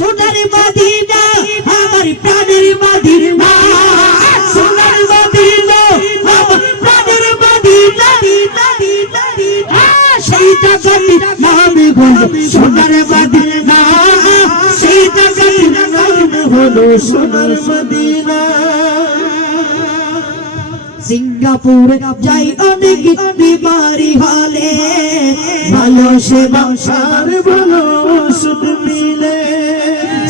সোনার মদিনা আমার প্রাণের মদিনা সোনার মদিনা আমার প্রাণের মদিনা সেই জায়গাটির নাম হলো সোনার মদিনা সেই জায়গাটির নাম হলো সোনার মদিনা সিঙ্গাপুরে যাই অনেক বিমারি হলে ভালো সেবা সার ভালো ওষুধ মিলে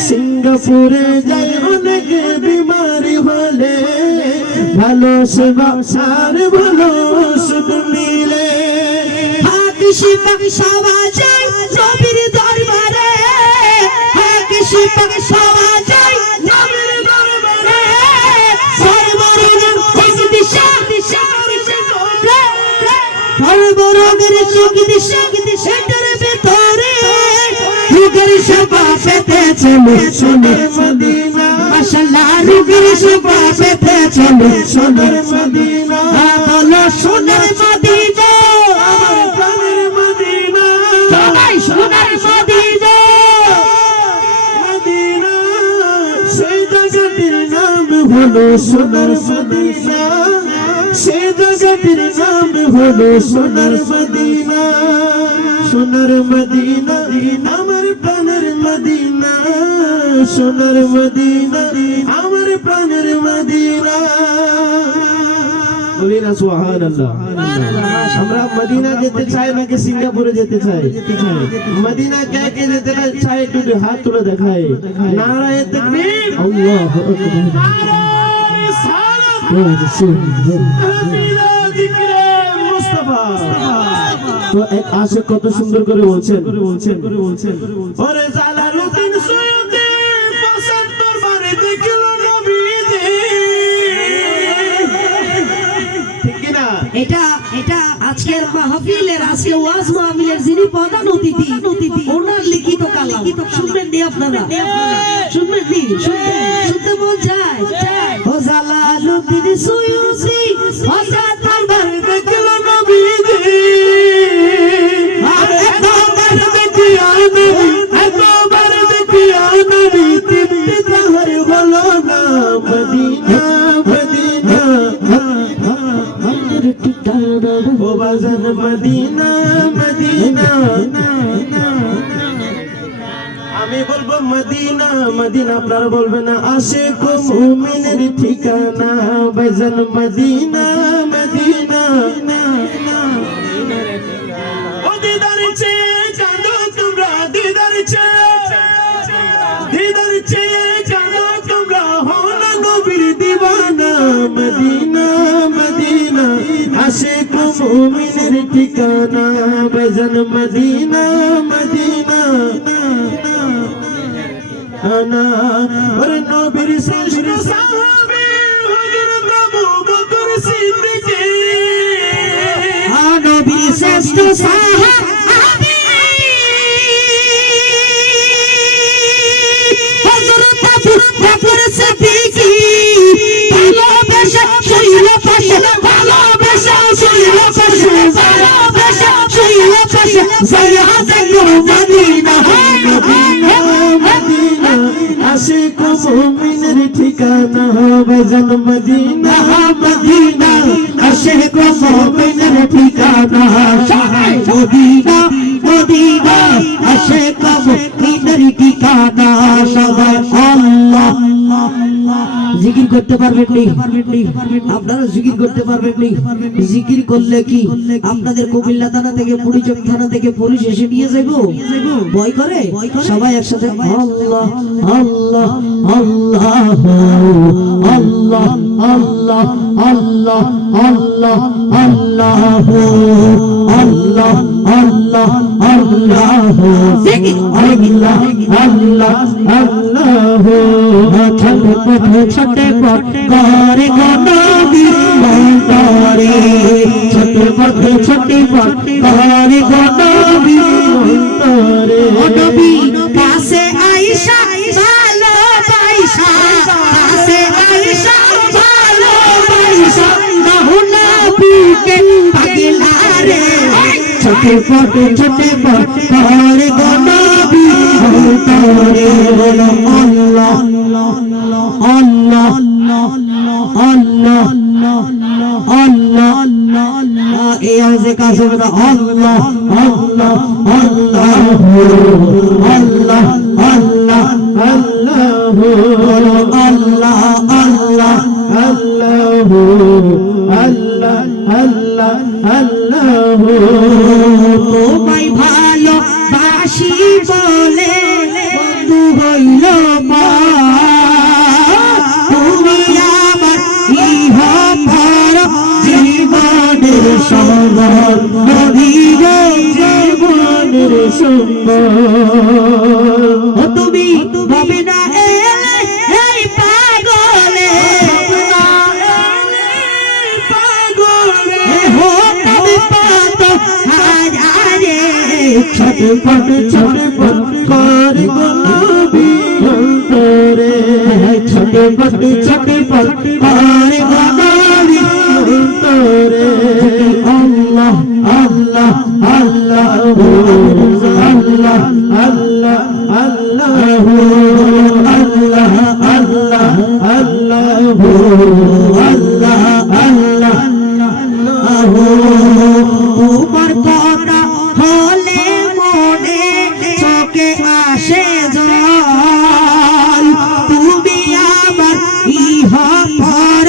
সিঙ্গাপুরে যাই অনেক বিমারি হলে ভালো সেবা সার ভালো ওষুধ মিলে হাকিসি পাকশাওয়া যাই নবীর দরবারে হাকিসি পাকশাওয়া যাই নবীর দরবারে সর্বরোগের সুখী সেটার ভেতরে রোগের সেবা পেতে চলো সোনার মদিনা মাশাআল্লাহ রোগের সেবা পেতে চলো সোনার মদিনা বলো সোনার মদিনা আমার প্রাণের মদিনা সবাই সোনার মদিনা মদিনা সেই জায়গাটির নাম হলো সোনার মদিনা সেই জায়গাটির নাম হলো সোনার মদিনা সোনার মদিনা আমার প্রাণের মদিনা সোনার মদিনা আমার প্রাণের মদিনা বলিনা সুবহানাল্লাহ আমরা মদিনা যেতে চাই নাকি সিঙ্গাপুরে যেতে চাই মদিনা কে কে যেতে চাই একটু হাত তুলে দেখায় নারায়ে তাকবীর আল্লাহু আকবার তো এক আশিক কত সুন্দর করে বলছেন ওরে জালালউদ্দিন সৈয়দে 75 বারে দেখল নবীকে ঠিক কি না এটা আজকের মাহফিলের আজকে ওয়াজ মাহফিলের যিনি প্রধান অতিথি ওনার লিখিত কালাম শুনবেন নি আপনারা শুনবেন নি শুনতে মন যায় ও জালালউদ্দিন সৈয়দে 75 বারে দেখল নবীকে মদিনা মদিনা আমি বলবো মদিনা মদিনা আপনারা বলবেন না আশিক মুমিনের ঠিকানা ভাইজান মদিনা মদিনা ও দিদার চেয়ে জানো তোমরা দিদার চেয়ে জানো তোমরা হলো নবীর দিওয়ানা মদিনা মদিনা আশিক মুমিনের ঠিকানা ভাইজান মদিনা মদিনা আনা ওরে নবীর শ্রেষ্ঠ সাহাবী হযরত আবু বকর সিদ্দিক নবীর শ্রেষ্ঠ সাহাবী হযরত আবু বকর সিদ্দিক ভালোবাসা শৈল পাশে ভালোবাসা শৈল পাশে ভালোবাসা শৈল পাশে যাইয়া দেখো মদিনা মদিনা আশিক মুমিনের ঠিকানা ভাইজান মদিনা মদিনা আশিক মুমিনের ঠিকানা মদিনা মদিনা আশিক মুমিনের ঠিকানা সবাই আল্লাহ জিকির করতে পারবেন নি আপনারা জিকির করতে পারবেন নি জিকির করলে কি আপনাদের কুমিল্লা থানা থেকে পুরীচক থানা থেকে পুলিশ এসে নিয়ে যাবো ভয় করে সবাই একসাথে আল্লাহ আল্লাহ আল্লাহ আল্লাহ আল্লাহ আল্লাহ আল্লাহ আল্লাহ আল্লাহ আল্লাহ আল্লাহ জিকির আল্লাহ আল্লাহ আল্লাহ ছোটে করে গনবী করে ছোটে করে গনবী করে নবী পাশে আয়েশা ভালো পয়সা পাশে আয়েশা ভালো পয়সা নবীকে পাগলা রে ছোটে করে গনবী নবী অন্তরে বলো আল্লাহ আল্লাহ আল্লাহ আল্লাহ আল্লাহ এই আওয়াজে কাছে বলো আল্লাহ আল্লাহ আল্লাহ আল্লাহ আল্লাহ আল্লাহ বলো আল্লাহ আল্লাহ আল্লাহ আল্লাহ আল্লাহ আল্লাহ তোমায় ভালোবাসি বলে বন্ধু হইল মা তুমি আমার ইহ পর জীবনের সম্বল নবী গো জীবনের সম্বল তুমি ভাবে না এলে এই পাগলে ছটপট ছটপট করে গোলাপি অন্তরে ছটপট ছটপট করে গোলাপি অন্তরে আল্লাহ আল্লাহ আল্লাহ আল্লাহ আল্লাহ আল্লাহ আল্লাহ আল্লাহ আল্লাহ আল্লাহ আল্লাহ তোমার কথা হলে মনে চোখে আসে জল তুমি আমার ইহ পর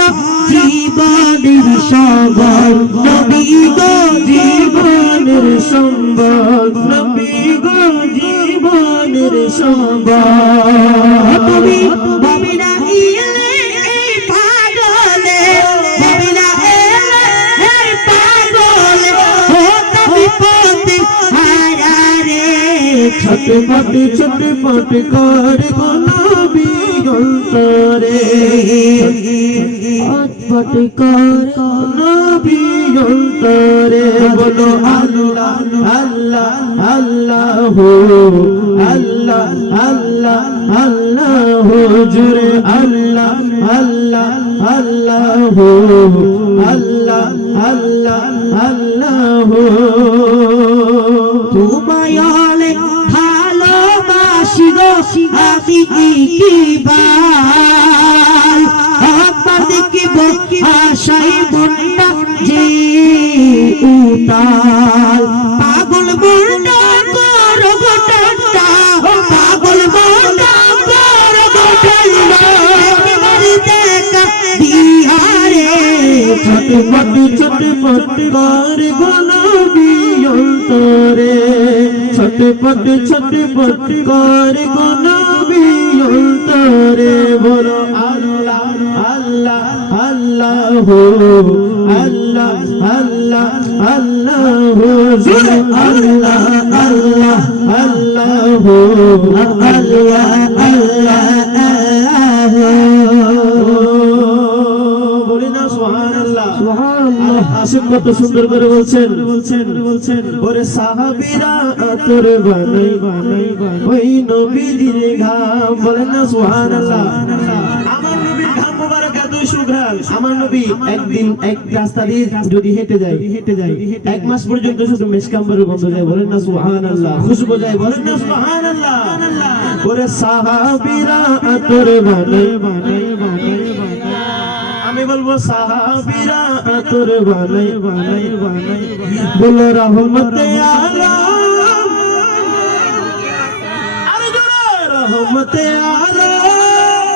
জীবনের সম্বল নবী গো জীবনের সম্বল নবী গো জীবনের সম্বল তুমি ভাবি না ইলে এই পাগলে ভাবি না এলে এই পাগলে ও তুমি পথে হারারে ছটপট ছটপট করে গোলাপি অন্তরে ছটপট করে নবী অন্তরে বলো আল্লাহ আল্লাহ আল্লাহ আল্লাহ আল্লাহ আল্লাহ জুরে আল্লাহ আল্লাহ আল্লাহ আল্লাহ আল্লাহ আল্লাহ তোমায় ভালোবাসি গো আমি ইকিবার আমার দেখিব আশাই মনটা যে উতাল পাগল মনটা কর গোটা পাগল মনটা কর গোটা দেখা দিয়ারে ছটপট ছটপট করে গোলাপি অন্তরে ছটপট ছটপট করে গোলাপি অন্তরে বলো আল্লাহ আল্লাহ আল্লাহ আল্লাহ আল্লাহ আল্লাহ আল্লাহ আল্লাহ আল্লাহ আল্লাহ আল্লাহ বলি না সুবহানাল্লাহ সুবহানাল্লাহ আসিফ কত সুন্দর করে বলছেন ওরে সাহাবীরা আতর বানাই বানাই ওই নবীর ঘাম বলেন না সুবহানাল্লাহ আমার নবীর ঘাম মোবারক এত সুঘ্রাণ আমার নবী একদিন এক রাস্তা দিয়ে যদি হেঁটে যায় এক মাস পর্যন্ত শুধু মেশকাম্বরের গন্ধ যায় বলেন না সুবহানাল্লাহ খুশবু যায় বলেন না সুবহানাল্লাহ ওরে সাহাবীরা আতর বানাই বানাই বানাই আমি বলবো সাহাবীরা আতর বানাই বানাই বানাই বলো রহমতে আলম আরে জোরে রহমতে আলম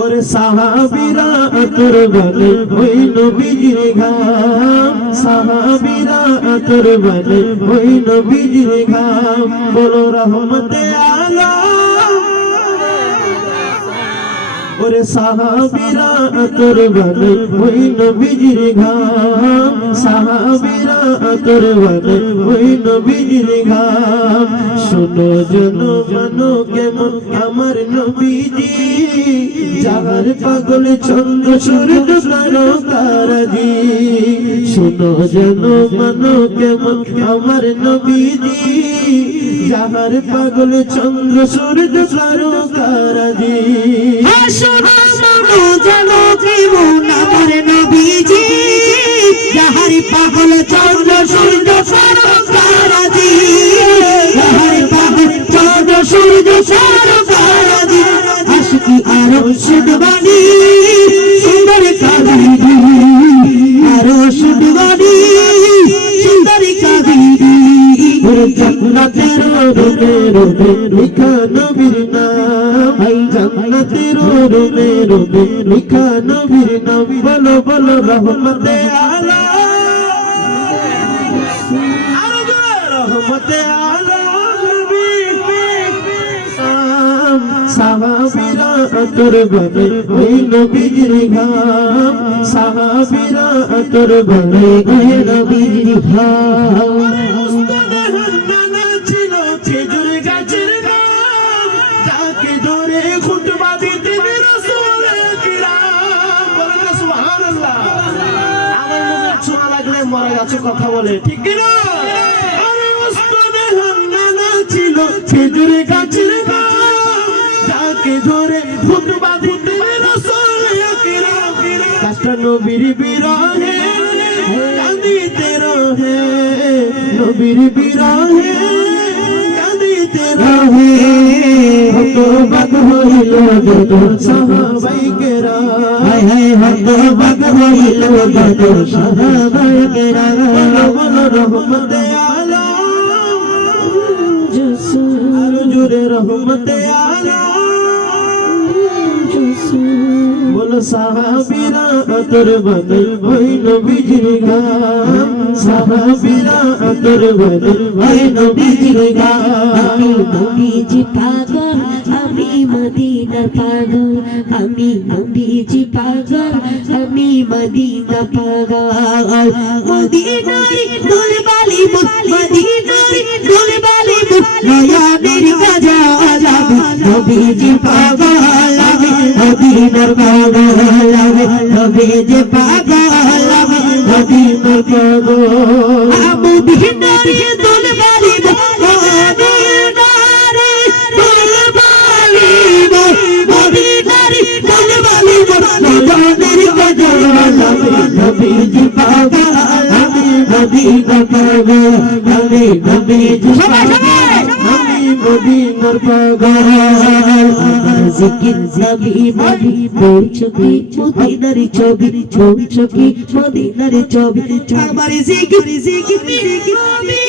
ওরে সাহাবীরা আতর বানাই ওই নবীজির ঘাম সাহাবীরা আতর বানাই ওই নবীজির ঘাম বলো রহমতে আলম ওরে সাহাবীরা আতর বানাই ওই নবীজির ঘাম সাহাবীরা আতর বানাই ওই নবীজির ঘাম শোনো জনগণ কেমন আমার নবীজি যাহার পাগল চন্দ্র সূর্য তারাজি শোনো জনগণ কেমন আমার নবীজি যাহার পাগল চন্দ্র সূর্য তারাজি জানো কেমন আমার নবীজি যাহার পাগল চন্দ্র সূর্য তারাজি রুমে রুমে লিখা নবীর নাম, জান্নাতের রুমে রুমে লিখা নবীর নাম। বলো বলো রহমতে আলম, আরো জোরে রহমতে আলম নবী। সাহাবীরা আতর বনে ওই নবীর ঘাম, সাহাবীরা আতর বনে ওই নবীর ঘাম। ছিল খেজুর গাছের নাম, যাকে ধরে খুতবা দিতেন রাসূল কিরাম। বলেন না সুবহানাল্লাহ। আমার নবীর ছোঁয়া লাগলে মরা গাছে কথা বলে, ঠিক কি না? আরে উস্তাদে হান্নানা ছিল খেজুর গাছের নাম, যাকে ধরে খুতবা দিতেন রাসূল কিরাম। গাছটা নবীর বিরহে কাঁদিতে রহে, নবীর বিরহে কাঁদিতে রহে। হতবাক হইল যত সাহাবাই কেরাম, হায় হায় হতবাক হইল যত সাহাবাই কেরাম। বলো বলো রহমতে আলম, আরো জোরে রহমতে আলম। বলো সাহাবীরা আতর বনে ওই নবীর ঘাম, সাহাবীরা আতর বনে ওই নবীর ঘাম। আমি নবীজি পাগল, আমি মদিনার পাগল, আমি নবীজি পাগল, আমি মদিনা পাগল। মদিনার দুলবালি মুখ, মদিনার দুলবালি মুখ, নয়নের কাজা আজাব। নবীজি পাগল, আমি মদিনার পাগল, আমি নবীজি পাগল, আমি মদিনার পাগল। মদিনার দুলবালি মুখ, নবীজি পাগল, আমি মদিনা পাগল, আমি নবীজি পাগল, আমি মদিনার পাগল। জিকির নবী নবী বলছো কি মদিনার ছবি, বলছো কি মদিনার ছবি। আমার জিকির জিকির নবী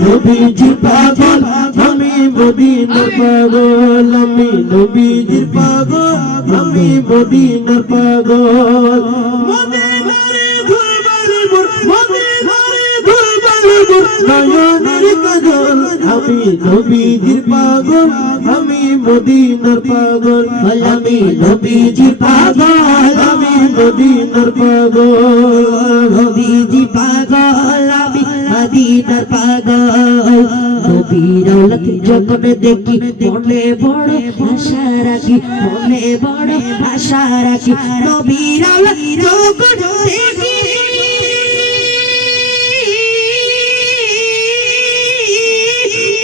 নবীজির পাগল, আমি মদিনার পাগল, আমি নবীজির পাগল, আমি মদিনার পাগল। মদিনারে ধুলবালি মোর, মদিনারে ধুলবালি মোর, নয়নের কাজল। আমি নবীজির পাগল, আমি মদিনার পাগল, আমি নবীজির পাগল, আমি মদিনার পাগল। নবীজি পাগল, আমি মদিনার পাগল। নবীর আওলাদ যখন দেখি মনে বড় আশা রাখি, মনে বড় আশা রাখি। নবীর আওলাদ যখন দেখি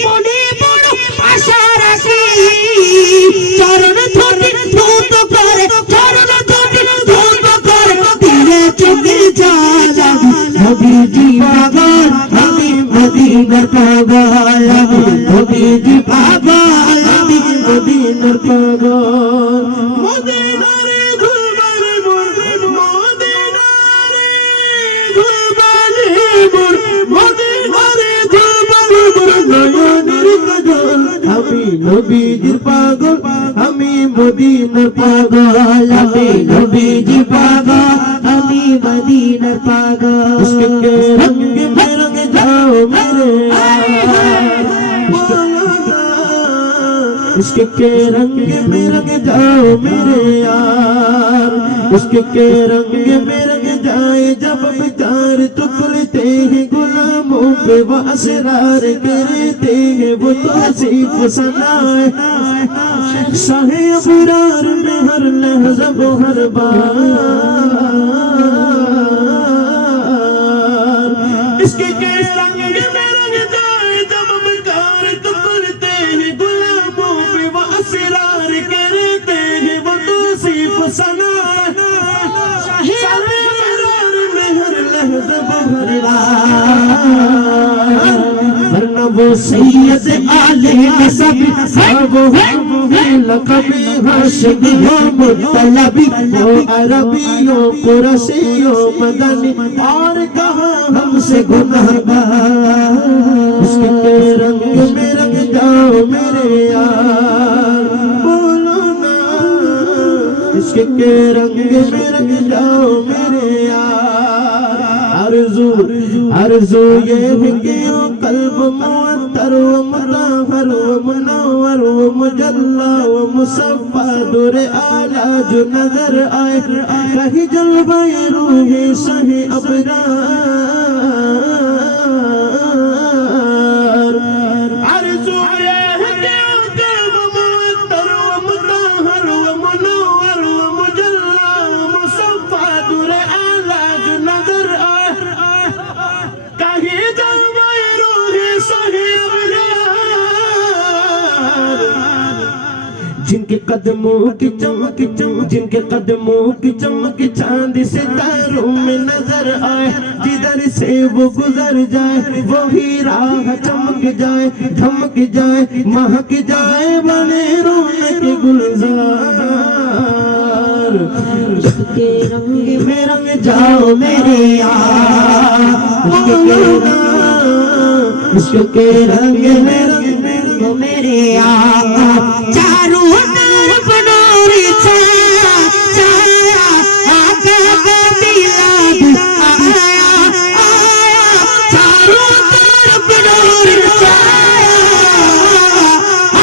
মনে বড় আশা রাখি। চরণ ধরে ধৌত করে, চরণ ধরে ধৌত করে, দিলে চোখে জ্বালা। নবীজি পাগল, আমি মদিনার পাগল, আমি নবীজি পাগল, আমি মদিনার পাগল। মদিনারে ধুলবালি মোর, মদিনারে ধুলবালি মোর, মদিনারে ধুলবালি মোর, নয়নের কাজল। আমি নবীজির পাগল, আমি মদিনার পাগল, আমি নবীজির পাগল, আমি মদিনার পাগল। उसके रंग में रंग जाओ मेरे यार, उसके रंग में रंग जाओ मेरे यार, उसके रंग में रंग जाए जब विचार तो खुलते हैं गुलामों पे वो असरार करते हैं वो तो सिर्फ सनाए साहे अबरार में हर लहज़ा वो हर बार। इसके रंग में रंग जाए जब विचार तो खुलते हैं गुलामों पे वो असरार करते हैं वो तो सिर्फ सनाए। महज़ब वरना वो सैयद आले नसब वो लक़बी हाशिमी हो मुत्तलबी वो अरबी हो कुरैशी हो मदनी और कहाँ हमसे गुनहगार उसके रंग में रंग जाओ मेरे यार बोलो ना इसके रंग में रंग जाओ मेरे यार अर्ज़ू ये है कि ओ कल्ब मुअत्तर व मुताहर व मुनव्वर व मुजल्ला व मुसफ़्फ़ा दुर आला जो नजर आए कहीं जलवाए रूहे सही अबरार अर्ज़ू ये है कि ओ कल्ब मुअत्तर व मुताहर व मुनव्वर व मुजल्ला व मुसफ़्फ़ा दुर आला जो नजर आए कहीं जलवाए रूहे सही अबरार जिनके कदमों की चमक जिनके कदमों की चमक चांद सितारों में नजर आए जिधर से वो गुजर जाए वो ही राह चमक जाए धमक जाए महक जाए बने रौनक गुलजार उसके रंग में रंग जाओ मेरे यार उसके रंग में रंग मेरे यार चारों तरफ नूर छाया छाया आका का मिलाद आया आया चारों तरफ नूर छाया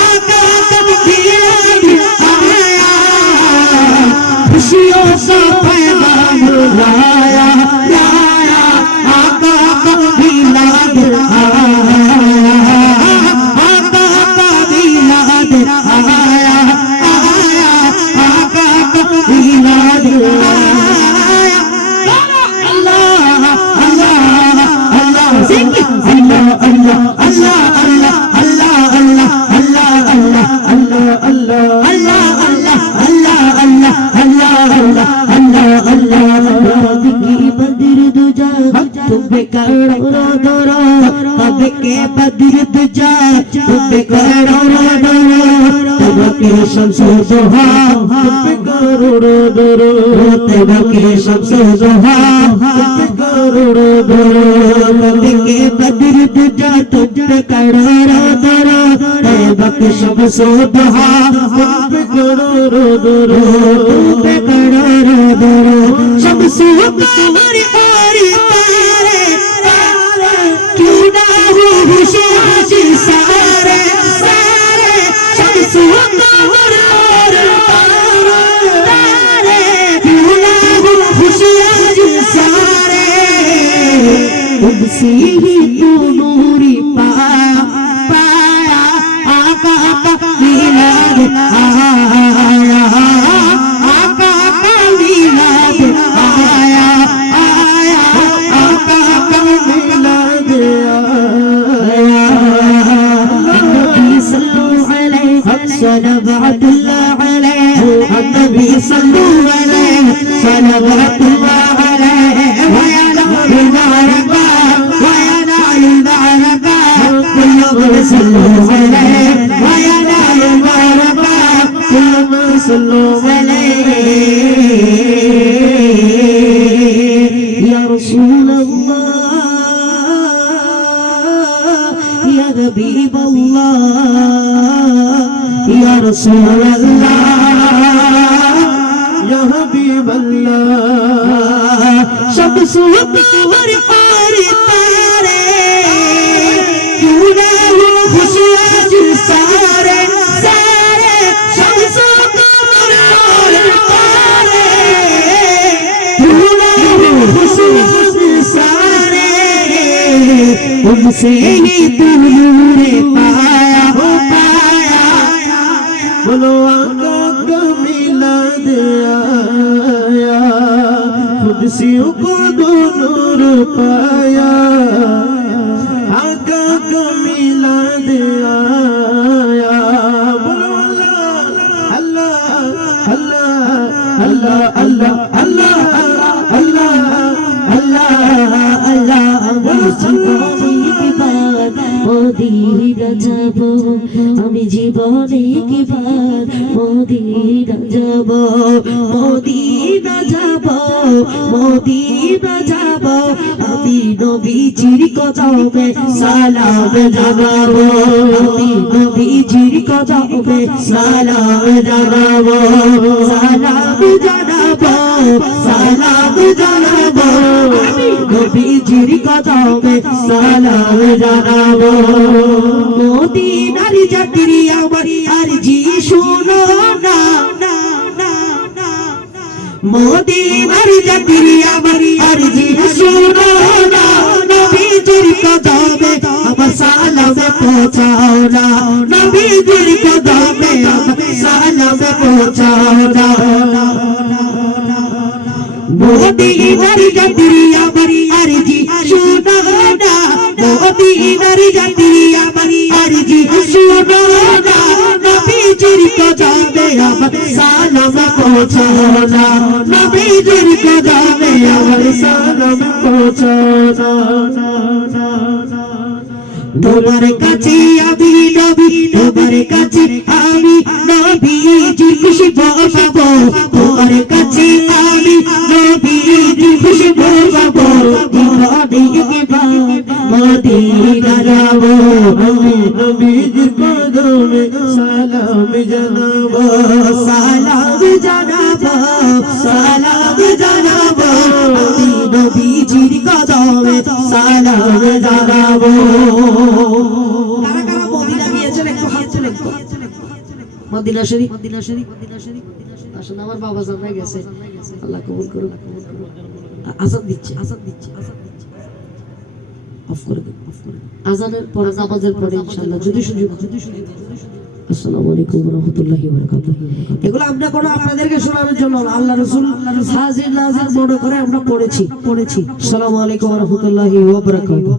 आका का मिलाद आया खुशियों का पैगाम लाया लाया आका का मिलाद आया शम्स ज़ोहा करोड़ो दरो तेरा के शम्स ज़ोहा करोड़ो दरो के बदर दुजा तुझ पे करोड़ो दरो तेरा के शम्स ज़ोहा करोड़ो दरो पे करोड़ो दरो शम्स कमर और तारे क्यों ना हो खुशियाँ सारे सारे शम्स कमर और तारे क्यों ना हो खुशियाँ सारे तुमसे ही तू नूरी पाया पाया आका का मिलाद आया आका का मिलाद आया आया आका का मिलाद आया नबी सल्लल्लाहु अलैहि सल्लल्लाहु अलैहि नबी सल्लल्लाहु अलैहि सल्लल्लाहु अलैहि صلوا عليه وينال البركات كل ما صلوا عليه يا رسول الله يا حبيب الله يا رسول الله يا حبيب الله شمس وقمر قارئ सारे सारे शम्सों कमर और तारे खुशियाँ सारे उनसे ही तू नूरे पाया हो पाया बोलो आका का मिलाद आया खुद सियों को दो नूर पाया आका का मिलाद आया बोलो अल्लाह अल्लाह अल्लाह अल्लाह अल्लाह अल्लाह अल्लाह আল্লাহ আমি জীবনে কিবার মদিনা যাব মদিনা যাব মদিনা যাব আমি নবীজির কদমে সালাম জানাবো আমি নবীজির কদমে সালাম জানাবো সালাম জানাবো সালাম জানাবো আমি নবীজির কদমে সালাম জানাবো মদিনার যাত্রী আমার আরজি শোনো না মদিনার যাত্রী আমার আরজি শোনো না নবীজির কদমে আমার সালাম পৌঁছাও না নবীজির কদমে আমার সালাম পৌঁছাও না মদিনার যাত্রী আমার আরজি শোনো না মদিনার যাত্রী আমার আরজি শোনো না নবীজির কদমে আমার সালাম পৌঁছাও না নবীজির কদমে আমার সালাম পৌঁছাও না তোমার কাছে আমি নবী তোমার কাছে আমি নবীজির খুশবু পাবো তোমার কাছে আমি নবীজির খুশবু পাবো মদিনা যাব নবীজির কদমে সালাম জানাবো সালাম জানাবো সালাম জানাবো আমি নবীজির কদমে সালাম জানাবো কারা কারা মদিনা গিয়েছেন একটু হাত তুলে মদিনা শরীফ মদিনা শরীফ মদিনা শরীফ আসলে আমার বাবা জানা গেছে আল্লাহ কবুল করুন আজান দিচ্ছে আজান দিচ্ছে আজান দিচ্ছে অফ করে দিন অফ করে আজানের পরে নামাজের পরে ইনশাআল্লাহ যদি সুযোগ আসসালামু আলাইকুম ওয়া রাহমাতুল্লাহি ওয়া বারাকাতুহু এগুলো আমরা কোন আপনাদেরকে শোনানোর জন্য আল্লাহ রাসূল হাজির নাজির মনে করে আমরা পড়েছি আসসালামু আলাইকুম ওয়া রাহমাতুল্লাহি ওয়া বারাকাতুহু